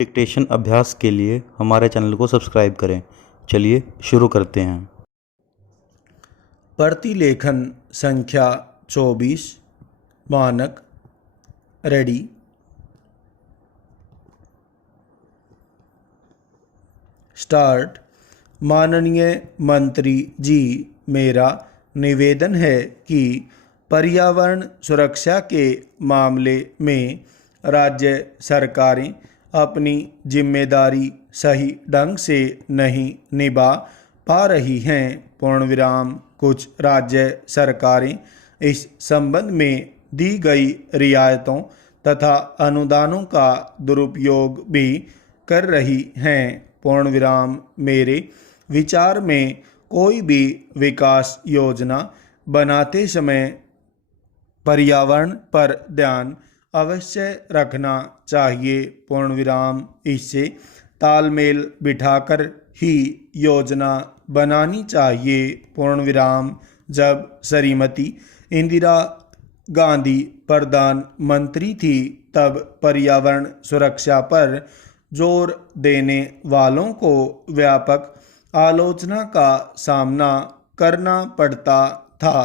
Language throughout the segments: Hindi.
डिक्टेशन अभ्यास के लिए हमारे चैनल को सब्सक्राइब करें। चलिए शुरू करते हैं। प्रतिलेखन संख्या 24 मानक रेडी। स्टार्ट। माननीय मंत्री जी, मेरा निवेदन है कि पर्यावरण सुरक्षा के मामले में राज्य सरकारें अपनी जिम्मेदारी सही ढंग से नहीं निभा पा रही हैं। पूर्णविराम। कुछ राज्य सरकारें इस संबंध में दी गई रियायतों तथा अनुदानों का दुरुपयोग भी कर रही हैं। पूर्णविराम। मेरे विचार में कोई भी विकास योजना बनाते समय पर्यावरण पर ध्यान अवश्य रखना चाहिए। पूर्णविराम। इससे तालमेल बिठाकर ही योजना बनानी चाहिए। पूर्णविराम। जब श्रीमती इंदिरा गांधी प्रधानमंत्री थी तब पर्यावरण सुरक्षा पर जोर देने वालों को व्यापक आलोचना का सामना करना पड़ता था,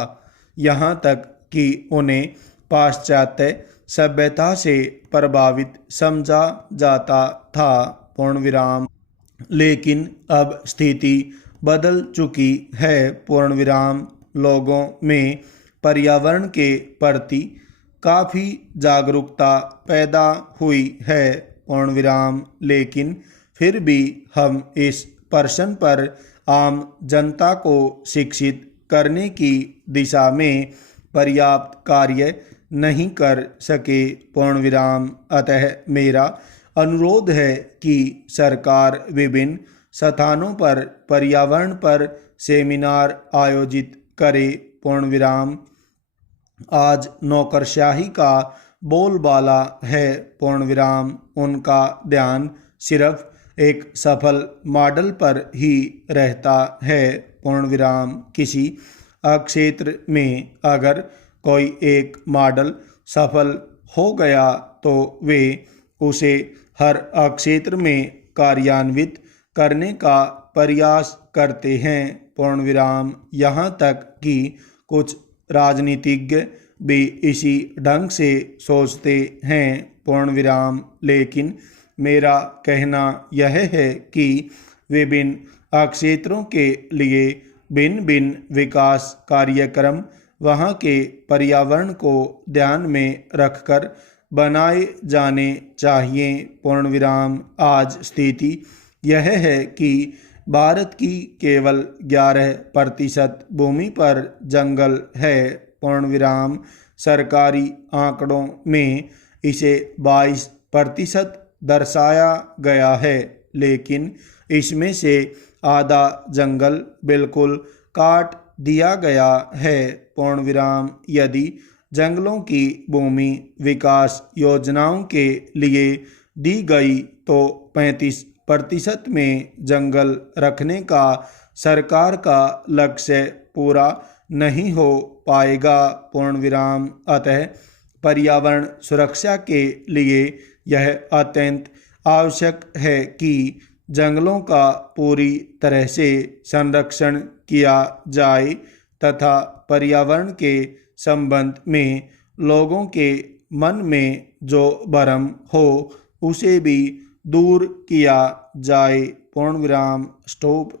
यहाँ तक कि उन्हें पाश्चात्य सभ्यता से प्रभावित समझा जाता था। पूर्णविराम। लेकिन अब स्थिति बदल चुकी है। पूर्णविराम। लोगों में पर्यावरण के प्रति काफ़ी जागरूकता पैदा हुई है। पूर्णविराम। लेकिन फिर भी हम इस प्रश्न पर आम जनता को शिक्षित करने की दिशा में पर्याप्त कार्य नहीं कर सके। पूर्णविराम। अतः मेरा अनुरोध है कि सरकार विभिन्न स्थानों पर पर्यावरण पर सेमिनार आयोजित करे। पूर्णविराम। आज नौकरशाही का बोलबाला है। पूर्णविराम। उनका ध्यान सिर्फ एक सफल मॉडल पर ही रहता है। पूर्णविराम। किसी क्षेत्र में अगर कोई एक मॉडल सफल हो गया तो वे उसे हर क्षेत्र में कार्यान्वित करने का प्रयास करते हैं। पूर्णविराम। यहाँ तक कि कुछ राजनीतिज्ञ भी इसी ढंग से सोचते हैं। पूर्णविराम। लेकिन मेरा कहना यह है कि विभिन्न क्षेत्रों के लिए भिन्न भिन्न विकास कार्यक्रम वहाँ के पर्यावरण को ध्यान में रखकर बनाए जाने चाहिए। पूर्णविराम। आज स्थिति यह है कि भारत की केवल 11% भूमि पर जंगल है। पूर्णविराम। सरकारी आंकड़ों में इसे 22% दर्शाया गया है, लेकिन इसमें से आधा जंगल बिल्कुल काट दिया गया है। पूर्णविराम। यदि जंगलों की भूमि विकास योजनाओं के लिए दी गई तो 35% में जंगल रखने का सरकार का लक्ष्य पूरा नहीं हो पाएगा। पूर्णविराम। अतः पर्यावरण सुरक्षा के लिए यह अत्यंत आवश्यक है कि जंगलों का पूरी तरह से संरक्षण किया जाए तथा पर्यावरण के संबंध में लोगों के मन में जो भ्रम हो उसे भी दूर किया जाए। पूर्णविराम। स्टॉप।